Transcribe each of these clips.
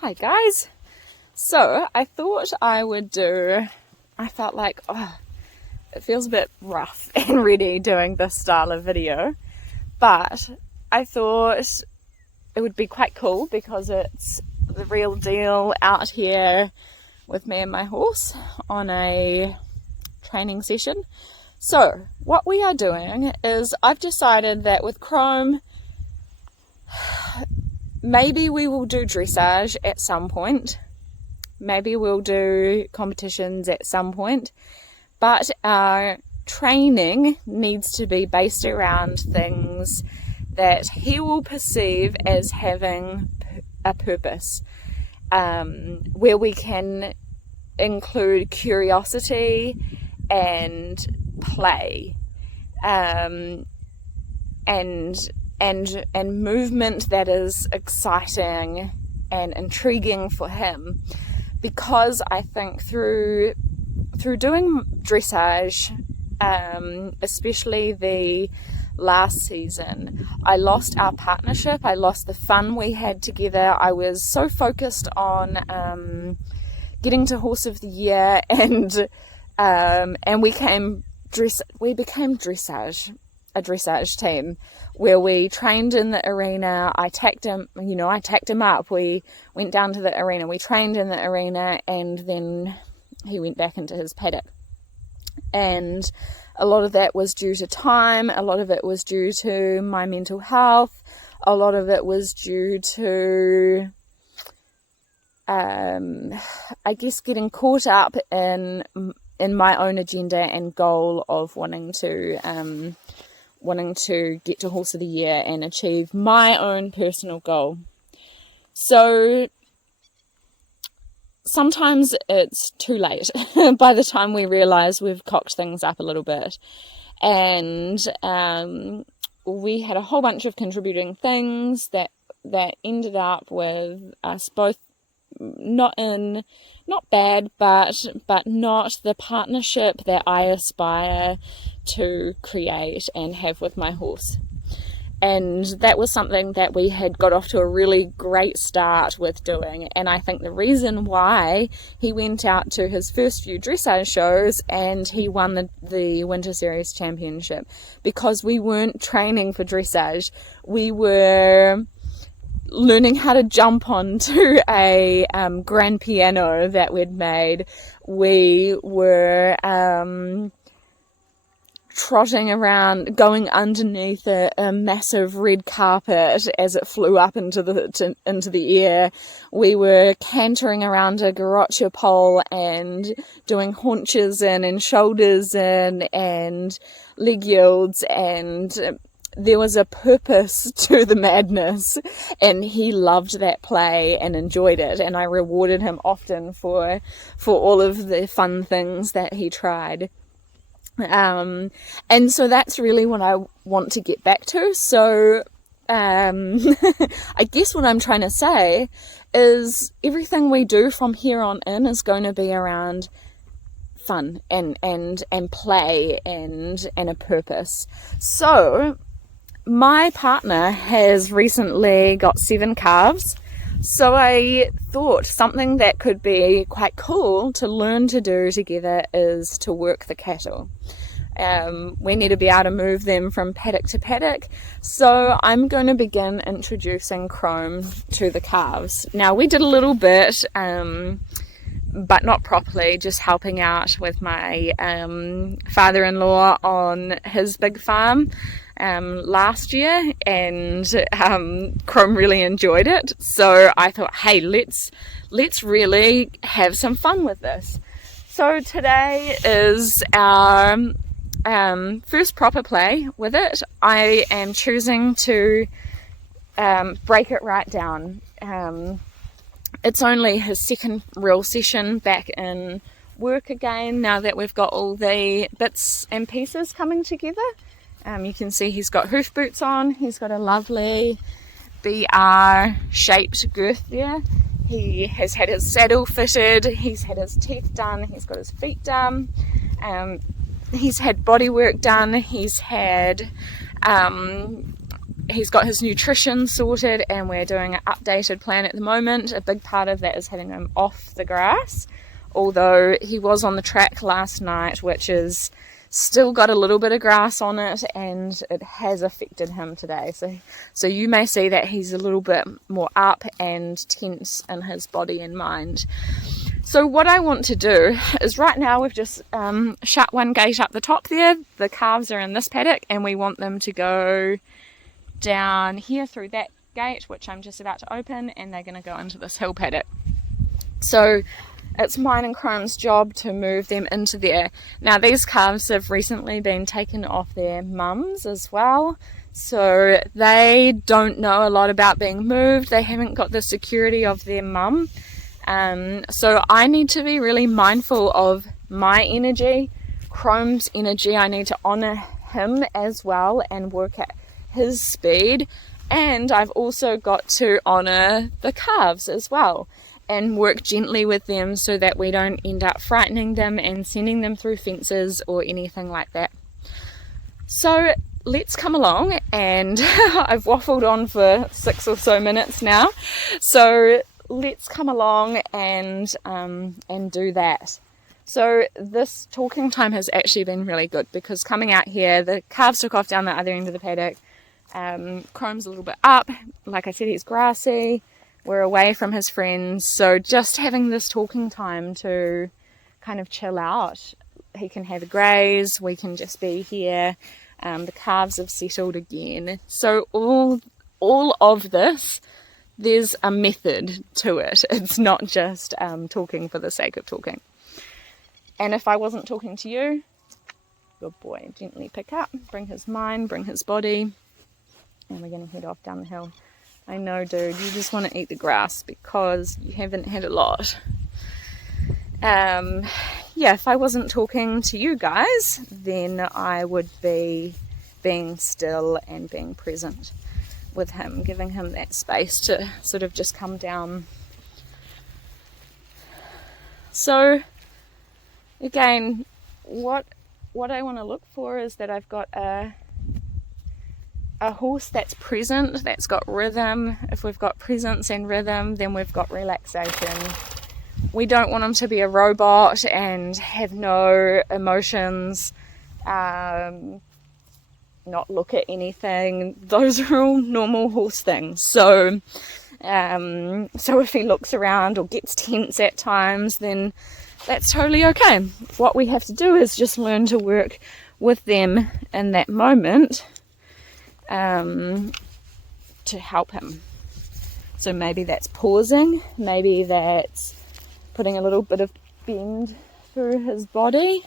Hi guys. So I thought I felt like, it feels a bit rough and ready doing this style of video, but I thought it would be quite cool because it's the real deal out here with me and my horse on a training session. So what we are doing is I've decided that with Chrome, maybe we will do dressage at some point. Maybe we'll do competitions at some point. But our training needs to be based around things that he will perceive as having a purpose, where we can include curiosity and play, and movement that is exciting and intriguing for him, because I think through doing dressage, especially the last season, I lost our partnership. I lost the fun we had together. I was so focused on getting to Horse of the Year, and we became a dressage team where we trained in the arena. I tacked him up. We went down to the arena, we trained in the arena, and then he went back into his paddock. And a lot of that was due to time, a lot of it was due to my mental health, a lot of it was due to I guess getting caught up in my own agenda and goal of wanting to get to Horse of the Year and achieve my own personal goal. So sometimes it's too late by the time we realise we've cocked things up a little bit. And we had a whole bunch of contributing things that ended up with us both not bad, but not the partnership that I aspire to create and have with my horse. And that was something that we had got off to a really great start with doing. And I think the reason why he went out to his first few dressage shows and he won the Winter Series Championship, because we weren't training for dressage. We were learning how to jump onto a grand piano that we'd made. We were trotting around, going underneath a massive red carpet as it flew up into the air. We were cantering around a garrocha pole and doing haunches in and shoulders in and leg yields, and there was a purpose to the madness, and he loved that play and enjoyed it, and I rewarded him often for all of the fun things that he tried. And so that's really what I want to get back to. So I guess what I'm trying to say is everything we do from here on in is going to be around fun and play and a purpose. So my partner has recently got 7 calves, so I thought something that could be quite cool to learn to do together is to work the cattle. We need to be able to move them from paddock to paddock, so I'm going to begin introducing Chrome to the calves. Now, we did a little bit, but not properly, just helping out with my father-in-law on his big farm last year, and Chrome really enjoyed it. So I thought, hey, let's really have some fun with this. So today is our first proper play with it. I am choosing to break it right down. It's only his second real session back in work again, now that we've got all the bits and pieces coming together. You can see he's got hoof boots on. He's got a lovely BR shaped girth there. He has had his saddle fitted. He's had his teeth done. He's got his feet done. He's had body work done. He's had he's got his nutrition sorted, and we're doing an updated plan at the moment. A big part of that is having him off the grass, although he was on the track last night, which is still got a little bit of grass on it, and it has affected him today. So you may see that he's a little bit more up and tense in his body and mind. So what I want to do is, right now we've just shut one gate up the top there. The calves are in this paddock, and we want them to go down here through that gate, which I'm just about to open, and they're going to go into this hill paddock. So it's mine and Chrome's job to move them into there. Now these calves have recently been taken off their mums as well, so they don't know a lot about being moved. They haven't got the security of their mum. So I need to be really mindful of my energy, Chrome's energy. I need to honour him as well and work at his speed. And I've also got to honour the calves as well and work gently with them so that we don't end up frightening them and sending them through fences or anything like that. So let's come along, and I've waffled on for 6 or so minutes now. So let's come along and do that. So this talking time has actually been really good, because coming out here, the calves took off down the other end of the paddock. Chrome's a little bit up. Like I said, he's grassy. We're away from his friends. So just having this talking time to kind of chill out. He can have a graze. We can just be here. The calves have settled again. So all of this, there's a method to it. It's not just talking for the sake of talking. And if I wasn't talking to you, good boy, gently pick up, bring his mind, bring his body, and we're going to head off down the hill. I know, dude, you just want to eat the grass because you haven't had a lot. Yeah, if I wasn't talking to you guys, then I would be being still and being present with him, giving him that space to sort of just come down. So again, what I want to look for is that I've got a horse that's present, that's got rhythm. If we've got presence and rhythm, then we've got relaxation. We don't want him to be a robot and have no emotions, not look at anything. Those are all normal horse things. So if he looks around or gets tense at times, then that's totally okay. What we have to do is just learn to work with them in that moment to help him. So maybe that's pausing, maybe that's putting a little bit of bend through his body.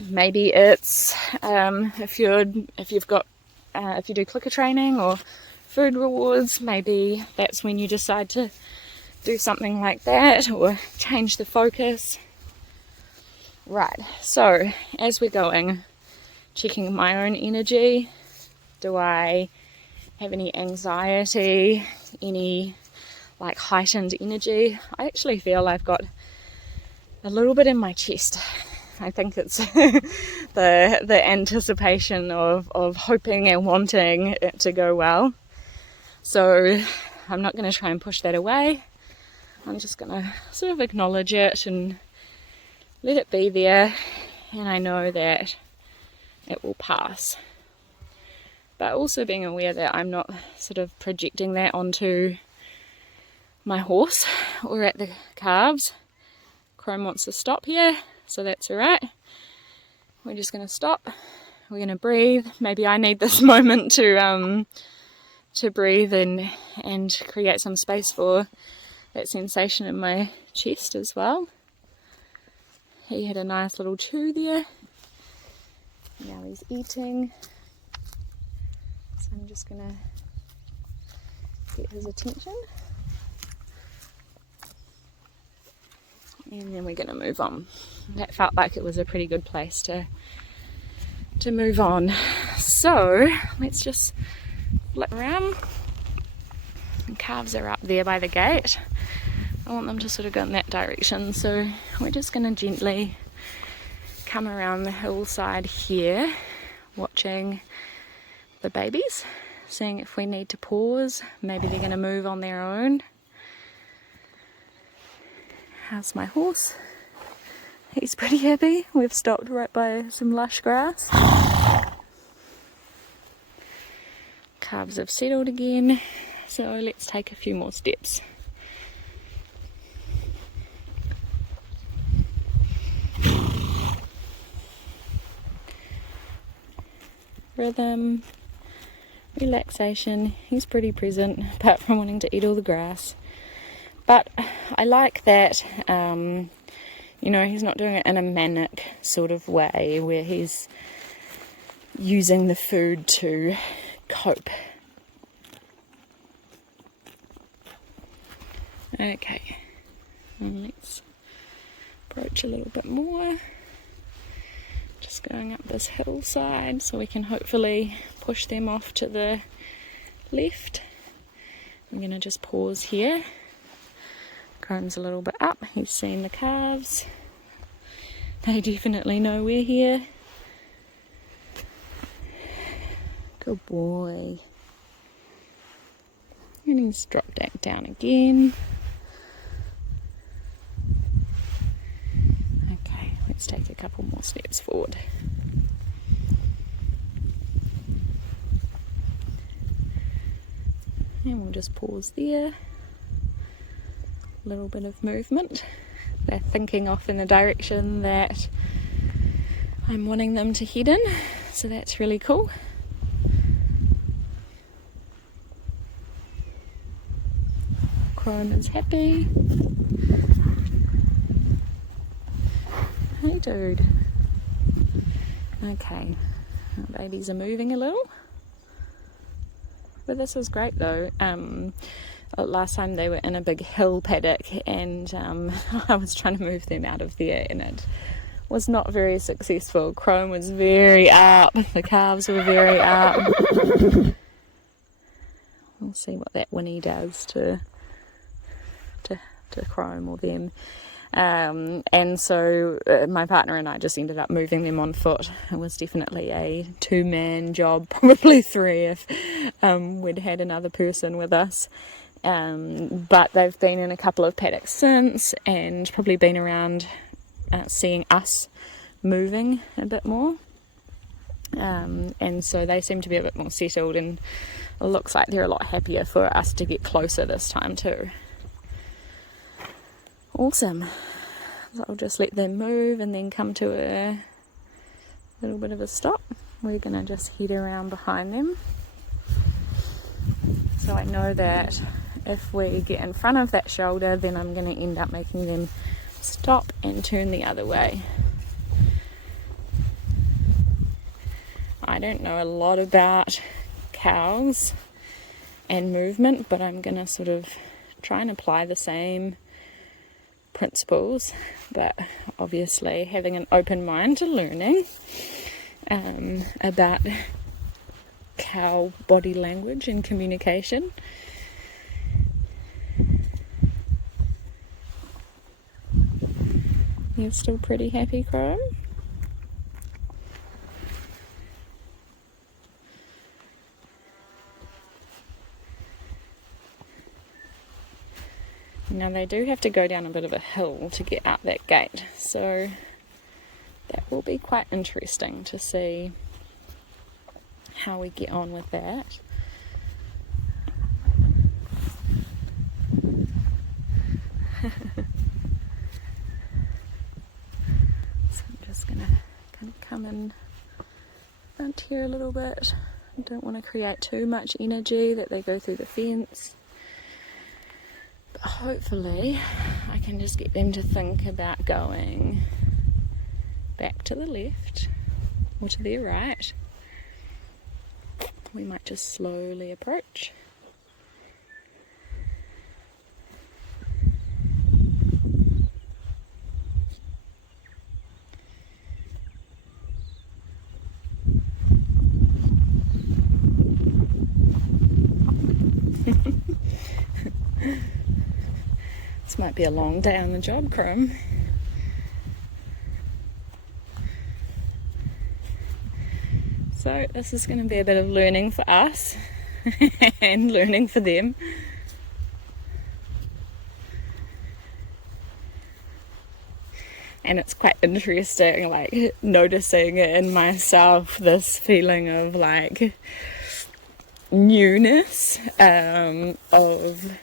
Maybe it's if you do clicker training or food rewards, maybe that's when you decide to do something like that or change the focus. Right, so as we're going, checking my own energy. Do I have any anxiety, any like heightened energy? I actually feel I've got a little bit in my chest. I think it's the anticipation of hoping and wanting it to go well. So I'm not going to try and push that away. I'm just going to sort of acknowledge it and let it be there, and I know that it will pass. But also being aware that I'm not sort of projecting that onto my horse or at the calves. Chrome wants to stop here, so that's alright. We're just going to stop. We're going to breathe. Maybe I need this moment to breathe and create some space for that sensation in my chest as well. He had a nice little chew there. Now he's eating. So I'm just going to get his attention. And then we're going to move on. That felt like it was a pretty good place to move on. So let's just flip around. The calves are up there by the gate. I want them to sort of go in that direction. So we're just going to gently come around the hillside here, watching the babies, seeing if we need to pause. Maybe they're going to move on their own. How's my horse? He's pretty happy. We've stopped right by some lush grass. Calves have settled again, so let's take a few more steps. Rhythm, relaxation. He's pretty present, apart from wanting to eat all the grass. But I like that, he's not doing it in a manic sort of way where he's using the food to cope. Okay, and let's approach a little bit more. Just going up this hillside so we can hopefully push them off to the left. I'm going to just pause here. Chrome's a little bit up. He's seen the calves. They definitely know we're here. Good boy. And he's dropped back down again. Okay, let's take a couple more steps forward. And we'll just pause there. A little bit of movement. They're thinking off in the direction that I'm wanting them to head in, so that's really cool. Chrome is happy. Hey dude. Okay, our babies are moving a little. But this is great though. Last time they were in a big hill paddock and I was trying to move them out of there and it was not very successful. Chrome was very up, the calves were very up. We'll see what that whinny does to Chrome or them. And so my partner and I just ended up moving them on foot. It was definitely a 2-man job, probably 3 if we'd had another person with us. But they've been in a couple of paddocks since and probably been around seeing us moving a bit more. And so they seem to be a bit more settled and it looks like they're a lot happier for us to get closer this time too. Awesome. So I'll just let them move and then come to a little bit of a stop. We're going to just head around behind them. So I know that if we get in front of that shoulder, then I'm going to end up making them stop and turn the other way. I don't know a lot about cows and movement, but I'm going to sort of try and apply the same principles, but obviously having an open mind to learning about cow body language and communication. You're still pretty happy, Chrome? Now they do have to go down a bit of a hill to get out that gate, so that will be quite interesting to see how we get on with that. So I'm just going to kind of come in front here a little bit. I don't want to create too much energy that they go through the fence. But hopefully I can just get them to think about going back to the left or to their right. We might just slowly approach. This might be a long day on the job, Chrome. So this is going to be a bit of learning for us and learning for them. And it's quite interesting, like, noticing in myself this feeling of, like, newness, of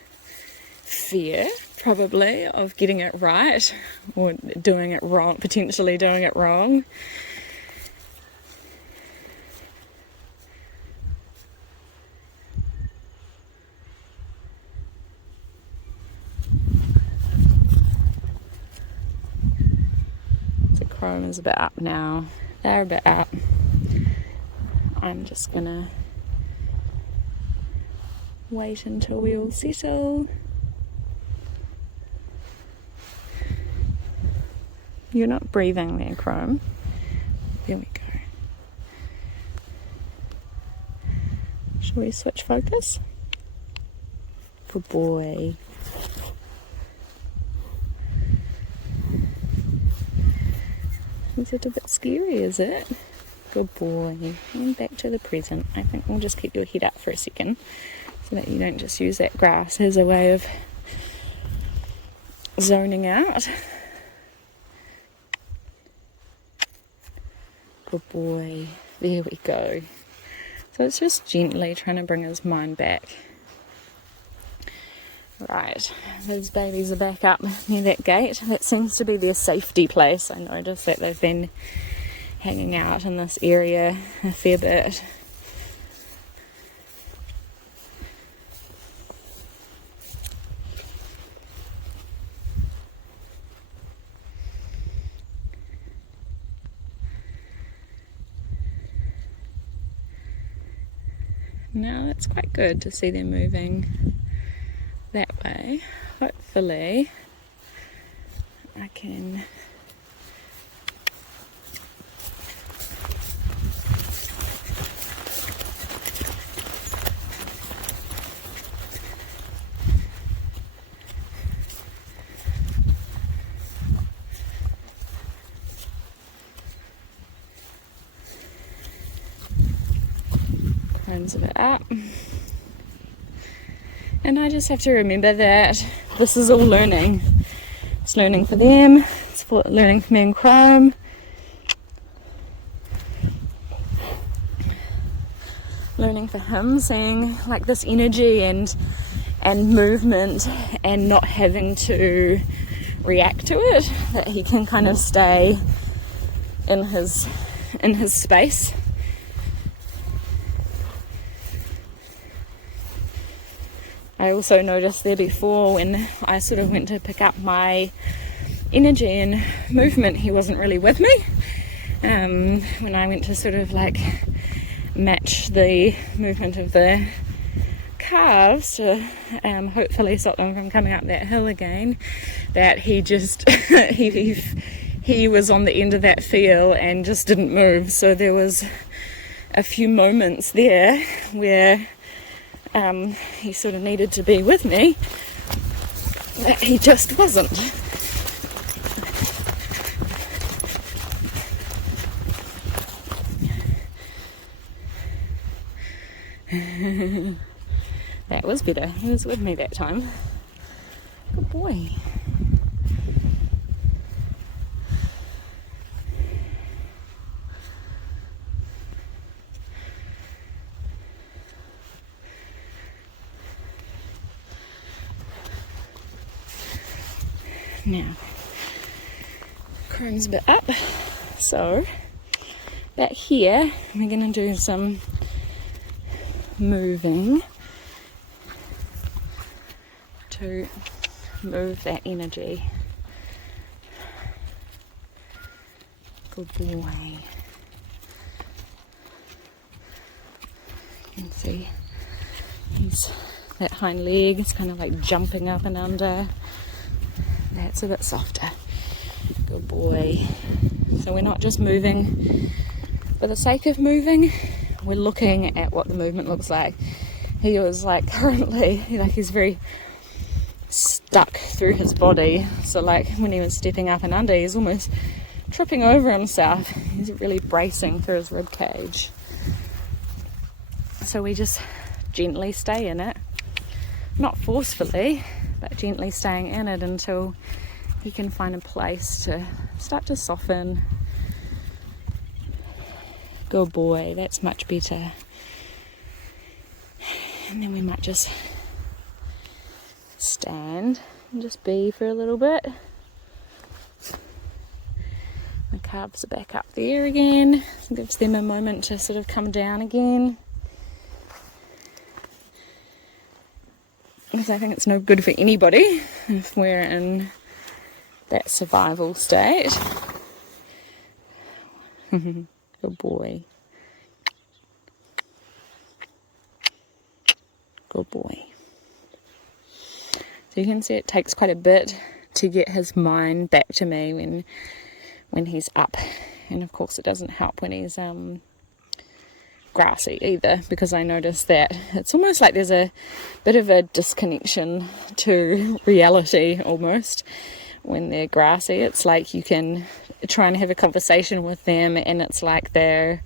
fear, probably, of getting it right, or doing it wrong, potentially doing it wrong. The chrome is a bit up now. They're a bit up. I'm just gonna wait until we all settle. You're not breathing there, Chrome. There we go. Shall we switch focus? Good boy. Is it a bit scary, is it? Good boy. And back to the present. I think we'll just keep your head up for a second so that you don't just use that grass as a way of zoning out. Good boy. There we go. So it's just gently trying to bring his mind back. Right, those babies are back up near that gate. That seems to be their safety place. I noticed that they've been hanging out in this area a fair bit. Now it's quite good to see them moving that way. Hopefully I can a bit up, and I just have to remember that this is all learning. It's learning for them, it's learning for me and Chrome. Learning for him, seeing like this energy and movement and not having to react to it, that he can kind of stay in his space. I also noticed there before when I sort of went to pick up my energy and movement, he wasn't really with me. When I went to sort of like match the movement of the calves to hopefully stop them from coming up that hill again, that he just, he was on the end of that field and just didn't move. So there was a few moments there where he sort of needed to be with me, that he just wasn't. That was better. He was with me that time. Good boy. Now, Chrome's a bit up, so back here we're going to do some moving to move that energy. Good boy. You can see that hind leg is kind of like jumping up and under. That's a bit softer. Good boy. So we're not just moving for the sake of moving, we're looking at what the movement looks like. He was like currently, like he's very stuck through his body. So like when he was stepping up and under, he's almost tripping over himself. He's really bracing through his rib cage. So we just gently stay in it, not forcefully, but gently staying in it until he can find a place to start to soften. Good boy, that's much better. And then we might just stand and just be for a little bit. The calves are back up there again. It gives them a moment to sort of come down again. Because I think it's no good for anybody if we're in that survival state. Good boy. Good boy. So you can see it takes quite a bit to get his mind back to me when he's up. And of course it doesn't help when he's grassy either, because I notice that it's almost like there's a bit of a disconnection to reality almost when they're grassy. It's like you can try and have a conversation with them and it's like they're,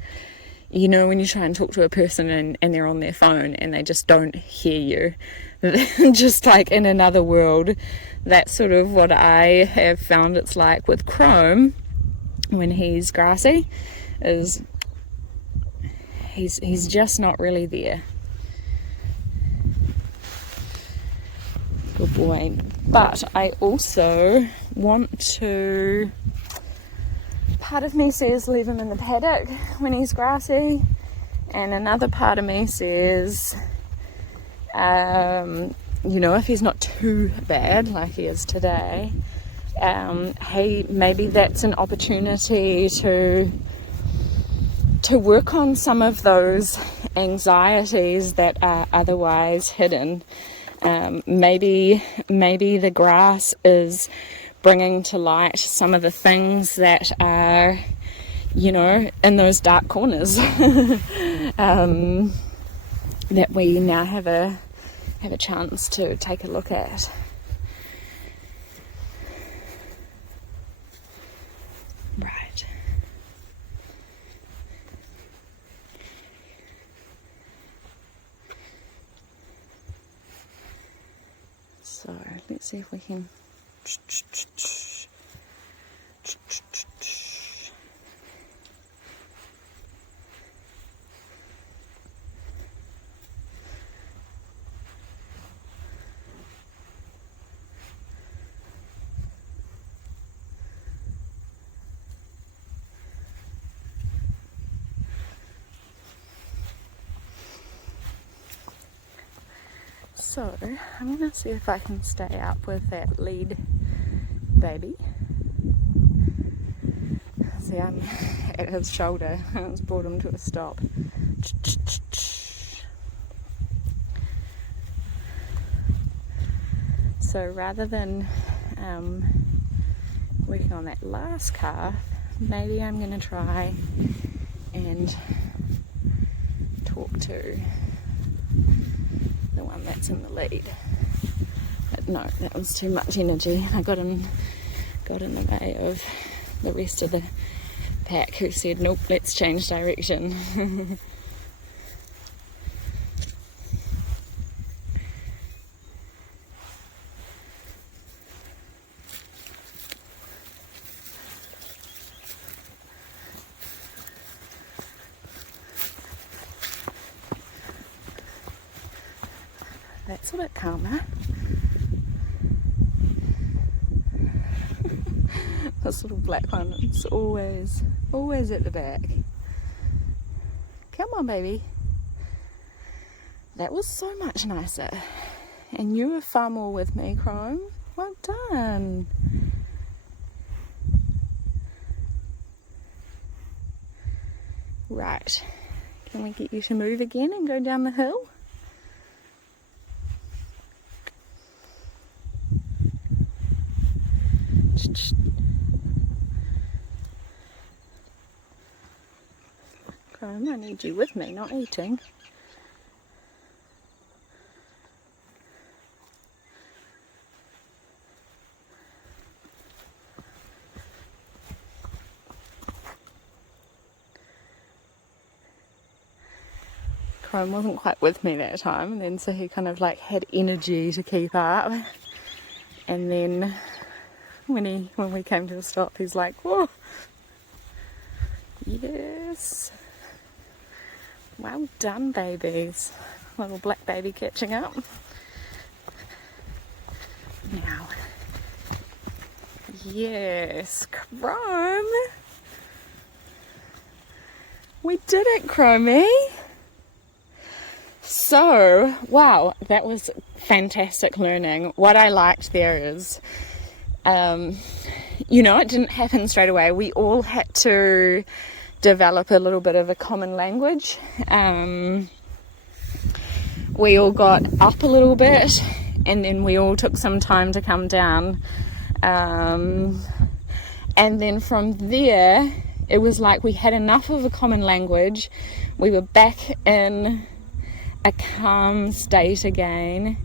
you know, when you try and talk to a person and they're on their phone and they just don't hear you, just like in another world. That's sort of what I have found it's like with Chrome when he's grassy, is he's just not really there. Good boy. But I also want to, part of me says leave him in the paddock when he's grassy, and another part of me says, you know, if he's not too bad like he is today, hey, maybe that's an opportunity to work on some of those anxieties that are otherwise hidden. Maybe the grass is bringing to light some of the things that are, you know, in those dark corners that we now have a chance to take a look at. Right. So let's see if we can. So I'm going to see if I can stay up with that lead baby. See, I'm at his shoulder. It's brought him to a stop. So rather than working on that last calf, maybe I'm going to try and talk to the one that's in the lead. But no, that was too much energy. I got in the way of the rest of the pack who said, nope, let's change direction. That's a bit calmer. This little black one, it's always at the back. Come on, baby. That was so much nicer. And you were far more with me, Chrome. Well done. Right. Can we get you to move again and go down the hill? Chrome, I need you with me, not eating. Chrome wasn't quite with me that time, and then so he kind of like had energy to keep up, and then when we came to a stop, he's like, whoa, yes, well done babies. Little black baby catching up now. Yes, Chrome, we did it, Chromie. So, wow, that was fantastic learning. What I liked there is, it didn't happen straight away. We all had to develop a little bit of a common language. We all got up a little bit, and then we all took some time to come down. And then from there, it was like we had enough of a common language. We were back in a calm state again,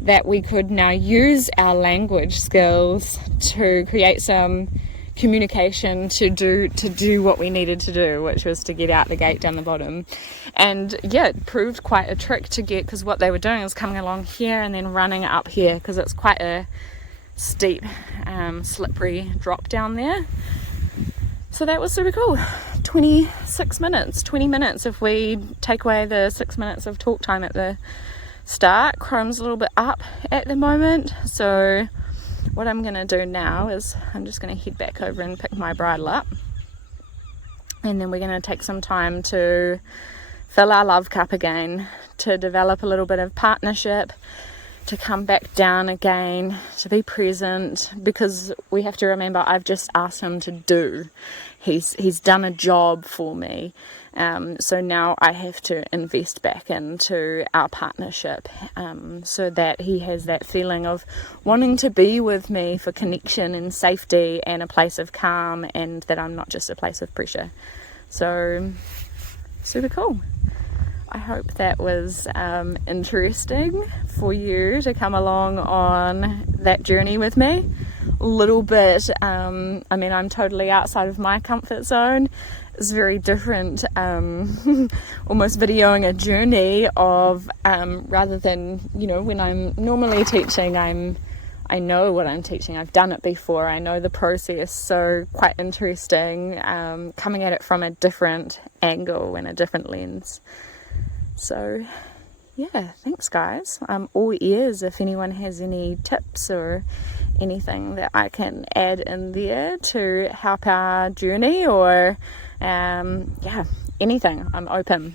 that we could now use our language skills to create some communication to do what we needed to do, which was to get out the gate down the bottom. And yeah, it proved quite a trick to get, because what they were doing was coming along here and then running up here, because it's quite a steep, slippery drop down there. So that was super cool. 20 minutes if we take away the 6 minutes of talk time at the start. Chrome's a little bit up at the moment, so what I'm going to do now is I'm just going to head back over and pick my bridle up, and then we're going to take some time to fill our love cup again, to develop a little bit of partnership, to come back down again, to be present, because we have to remember I've just asked him to do. He's done a job for me, so now I have to invest back into our partnership, so that he has that feeling of wanting to be with me for connection and safety and a place of calm, and that I'm not just a place of pressure. So super cool. I hope that was interesting for you to come along on that journey with me. A little bit, I'm totally outside of my comfort zone. It's very different, almost videoing a journey of, rather than, when I'm normally teaching, I know what I'm teaching. I've done it before. I know the process. So quite interesting, coming at it from a different angle and a different lens. So yeah, thanks guys. I'm all ears if anyone has any tips or anything that I can add in there to help our journey, or anything. I'm open.